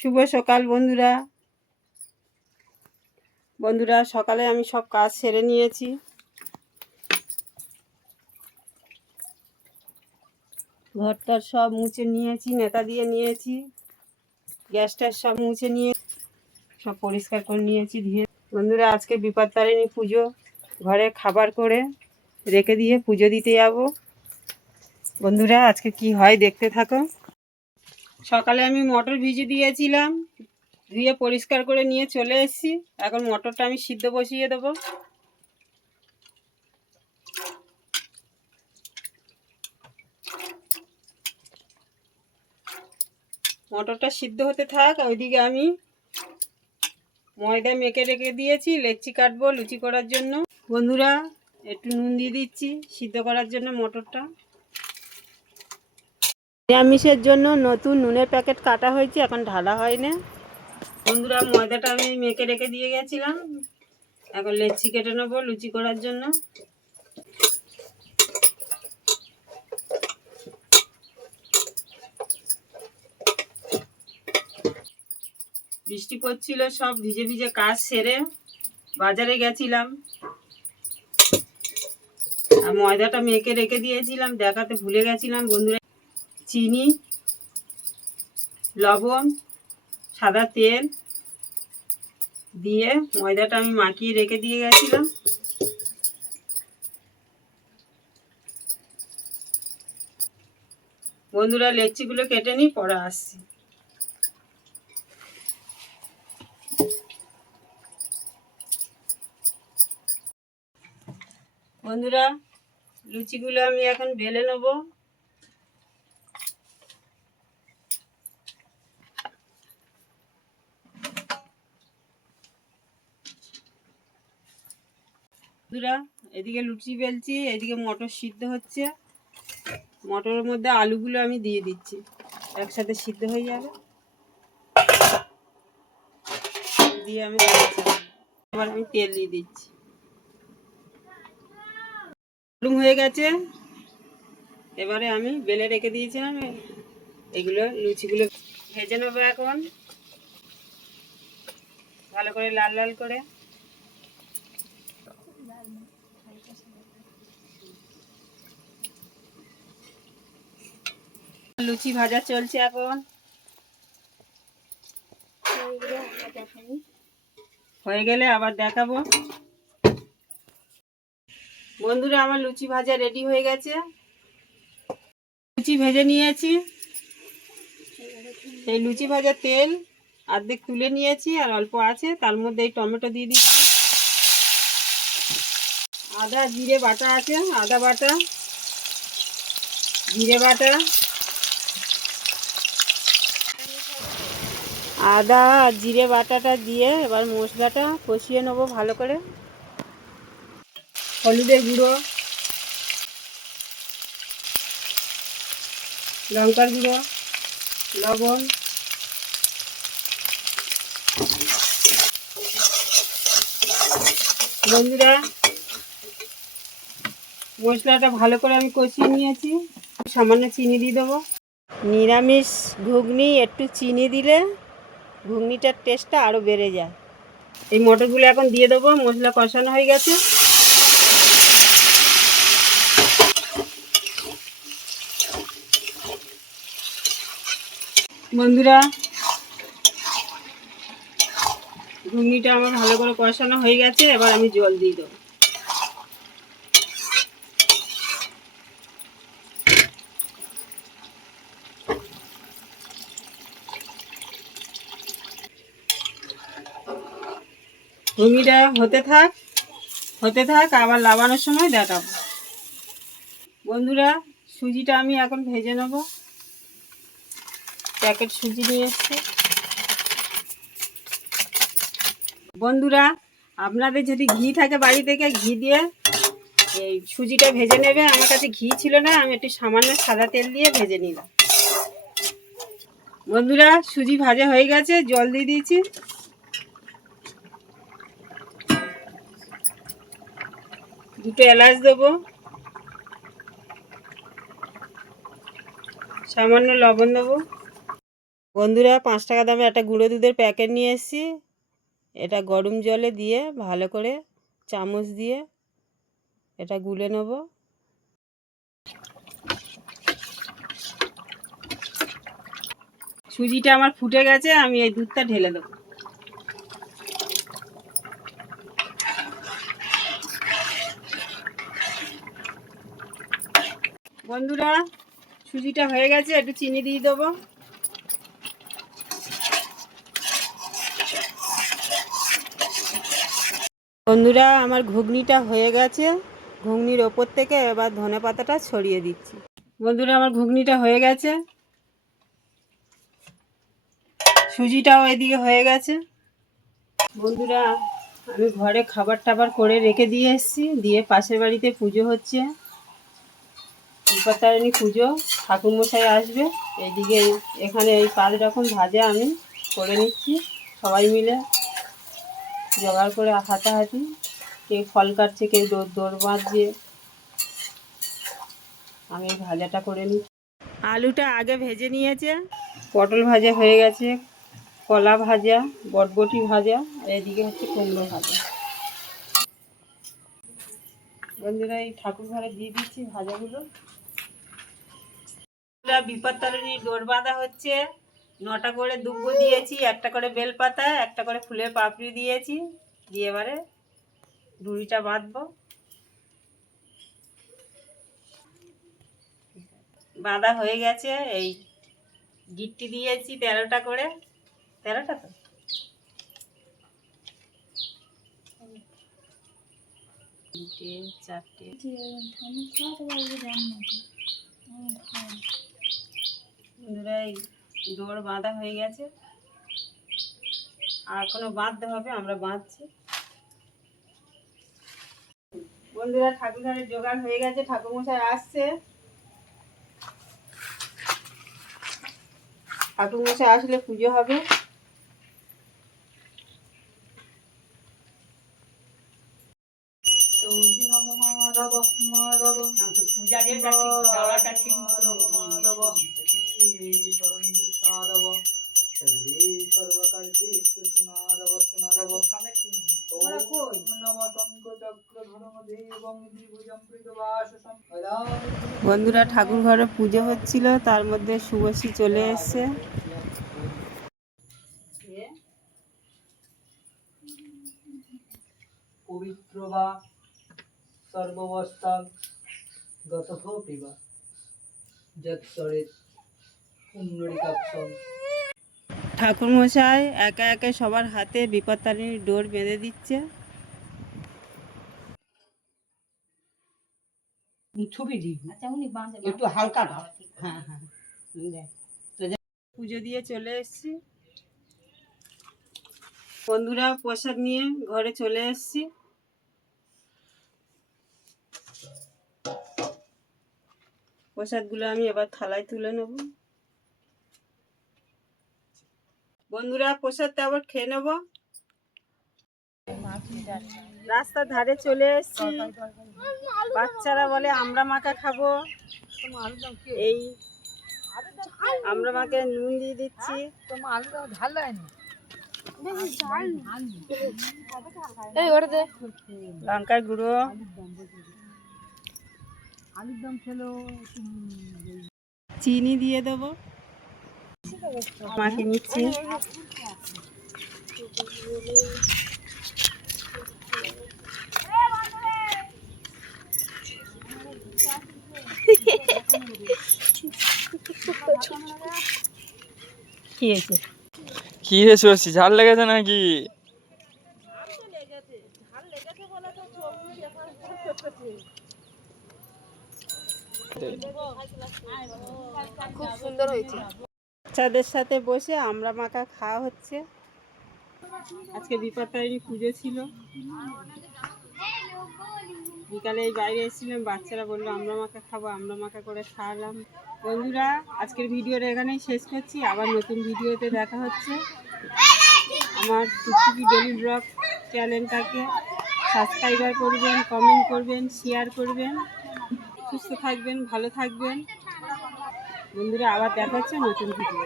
শুভ সকাল বন্ধুরা। সকালে আমি সব কাজ সেরে নিয়েছি। ঘরটার সব মুছে নিয়েছি, নেতা দিয়ে নিয়েছি, গ্যাসটার সব মুছে নিয়ে সব পরিষ্কার করে নিয়েছি ধুয়ে। বন্ধুরা, আজকে বিপত্তারিণী পুজো, ঘরে খাবার করে রেখে দিয়ে পুজো দিতে যাব। বন্ধুরা, আজকে কি হয় দেখতে থাকো। সকালে আমি মটর ভিজে দিয়েছিলাম, ধুয়ে পরিষ্কার করে নিয়ে চলে এসেছি। এখন মটরটা আমি সিদ্ধ বসিয়ে দেবো। মটরটা সিদ্ধ হতে থাক, ওইদিকে আমি ময়দা মেখে রেখে দিয়েছি, লেচি কাটবো লুচি করার জন্য। বন্ধুরা, একটু নুন দিয়ে দিচ্ছি সিদ্ধ করার জন্য মটরটা। নিরামিষের জন্য নতুন নুনের প্যাকেট কাটা হয়েছে, এখন ঢালা হয়নি। বন্ধুরা, ময়দাটা আমি মেখে রেখে দিয়ে গেছিলাম, এখন লেচি কেটে নেবো লুচি করার জন্য। বৃষ্টি পড়ছিল, সব ভিজে ভিজে কাজ সেরে বাজারে গেছিলাম। আর ময়দাটা মেখে রেখে দিয়েছিলাম, দেখাতে ভুলে গেছিলাম বন্ধুরা। চিনি, লবণ, সাদা তেল দিয়ে ময়দাটা আমি মাখিয়ে রেখে দিয়ে গেছিলাম। বন্ধুরা, লেচিগুলো কেটে নিই, পরে আসছি। বন্ধুরা, লুচিগুলো আমি এখন বেলে নেব। বন্ধুরা, এদিকে লুচি বেলছি, এদিকে মটর সিদ্ধ হচ্ছে। মটরের মধ্যে আলুগুলো আমি দিয়ে দিচ্ছি, একসাথে সিদ্ধ হয়ে যাবে। দিয়ে আমি আবার আমি তেল দিয়ে দিচ্ছি। গরম হয়ে গেছে, এবারে আমি বেলে রেখে দিয়েছিলাম, এগুলো লুচিগুলো ভেজে নেবো এখন ভালো করে লাল লাল করে। লুচি ভাজা চলছে এখন, হয়ে গেলে আবার দেখাবো। বন্ধুরা, আমার লুচি ভাজা রেডি হয়ে গেছে। লুচি ভেজে নিয়েছি, এই লুচি ভাজা তেল অর্ধেক তুলে নিয়েছি, আর অল্প আছে, তার মধ্যে এই টমেটো দিয়ে দিচ্ছি। আদা জিরে বাটা আছে, আদা বাটা, জিরে বাটা, আদা আর জিরে বাটাটা দিয়ে এবার মশলাটা কষিয়ে নেবো ভালো করে। হলুদের গুঁড়ো, লঙ্কার গুঁড়ো, লবণ, বন্ধুরা, মশলাটা ভালো করে আমি কষিয়ে নিয়েছি। সামান্য চিনি দিয়ে দেবো। নিরামিষ ঘুগনি একটু চিনি দিলে ঘুগনিটার টেস্টটা আরও বেড়ে যায়। এই মটরগুলো এখন দিয়ে দেবো, মশলা কষানো হয়ে গেছে। বন্ধুরা, ঘুগনিটা আমার ভালো করে কষানো হয়ে গেছে, এবার আমি জল দিয়ে দেবো। ঘুগনিটা হতে থাক, আবার লাগানোর সময় দেখাবো। বন্ধুরা, সুজিটা আমি এখন ভেজে নেব। প্যাকেট সুজি নিয়ে এসছি। বন্ধুরা, আপনাদের যদি ঘি থাকে বাড়ি থেকে, ঘি দিয়ে এই সুজিটা ভেজে নেবে। আমার কাছে ঘি ছিল না, আমি একটু সামান্য সাদা তেল দিয়ে ভেজে নিলাম। বন্ধুরা, সুজি ভাজা হয়ে গেছে, জল দিয়ে দিয়েছি। দুটো এলাচ দেবো, সামান্য লবণ দেবো। বন্ধুরা 5 টাকা দামে একটা গুঁড়ো দুধের প্যাকেট নিয়ে এসেছি। এটা গরম জলে দিয়ে ভালো করে চামচ দিয়ে এটা গুলে নেব। সুজিটা আমার ফুটে গেছে, আমি এই দুধটা ঢেলে দেবো। বন্ধুরা সুজিটা হয়ে গেছে, একটু চিনি দিয়ে দেবো। বন্ধুরা আমার ঘুগনিটা হয়ে গেছে, ঘুগনির ওপর থেকে এবার ধনেপাতাটা ছড়িয়ে দিচ্ছি। বন্ধুরা আমার ঘুগনিটা হয়ে গেছে, সুজিটাও এদিকে হয়ে গেছে। বন্ধুরা আমি ঘরে খাবার টাবার করে রেখে দিয়ে এসেছি, দিয়ে পাশের বাড়িতে পুজো হচ্ছে, বিপত্তারিণী পুজো, ঠাকুরমশাই আসবে। এইদিকে এখানে এই 5 রকম ভাজা আমি করে নিচ্ছি, সবাই মিলে জোগাড় করে হাতাহাতি, কেউ ফল কাটছে, কেউ দৌড় বাঁধছে, আমি ভাজাটা করে নিই। আলুটা আগে ভেজে নিয়েছে, পটল ভাজা হয়ে গেছে, কলা ভাজা, বরবটি ভাজা, আর এদিকে হচ্ছে কুমড়ো ভাজা। বন্ধুরা এই ঠাকুর ঘরে দিয়ে দিচ্ছি ভাজাগুলো। বিপত্তারিণী ডোর বাঁধা হচ্ছে, 9টা করে দুব্বো দিয়েছি, একটা করে বেলপাতা, একটা করে ফুলের পাপড়ি দিয়েছি, দিয়ে এবারে ডুরিটা বাঁধবো। বাঁধা হয়ে গেছে, এই গিট্টি দিয়েছি 13টা করে, 13টা তো চারটে। বন্ধুরা এই দৌড় বাঁধা হয়ে গেছে, আর কোনো বাঁধতে হবে, আমরা বাঁধছি। বন্ধুরা ঠাকুর ঘরের জোগাড় হয়ে গেছে, ঠাকুরমশাই আসছে, ঠাকুরমশাই আসলে পুজো হবে। বন্ধুরা ঠাকুর ঘরে পুজো হচ্ছিল, তার মধ্যে শুভশ্রী চলে এসছে। পবিত্র বা সর্বাবস্থা গতঃ পিবা যৎসরে পুণ্ডরিকাক্ষং। ঠাকুরমশাই একে একে সবার হাতে বিপত্তারিণীর ডোর বেঁধে দিচ্ছে। ছবি দিই, একটু হালকা দাও। হ্যাঁ হ্যাঁ, পুজো দিয়ে চলে এসেছি। বন্ধুরা প্রসাদ নিয়ে ঘরে চলে এসেছি। প্রসাদগুলো আমি এবার থালায় তুলে নেব। বন্ধুরা প্রসাদটা আবার খেয়ে নেব। রাস্তার ধারে চলে এসেছি, বাচ্চারা বলে আমরা মাখা খাবো, এই আমরা মাকে নুন দিয়ে দিচ্ছি, লঙ্কার গুঁড়ো, চিনি দিয়ে দেবো, মাকে নিচ্ছি। কি হয়েছে? কি হয়েছে? ঝাল লেগেছে নাকি? খুব সুন্দর হয়েছে। বাচ্চাদের সাথে বসে আমরা মাখা খাওয়া হচ্ছে। আজকে বিপত্তারিণী পুজো ছিল, বিকালে এই বাইরে এসেছিলাম, বাচ্চারা বললো আমরা মাখা খাবো, আমরা মাখা করে খাওয়ালাম। বন্ধুরা আজকের ভিডিওটা এখানেই শেষ করছি, আবার নতুন ভিডিওতে দেখা হচ্ছে। আমার টুকটুকি ডেলি ব্লগ চ্যানেলটাকে সাবস্ক্রাইব করবেন, কমেন্ট করবেন, শেয়ার করবেন। সুস্থ থাকবেন, ভালো থাকবেন। বন্ধুরা আবার দেখা হচ্ছে নতুন ভিডিও।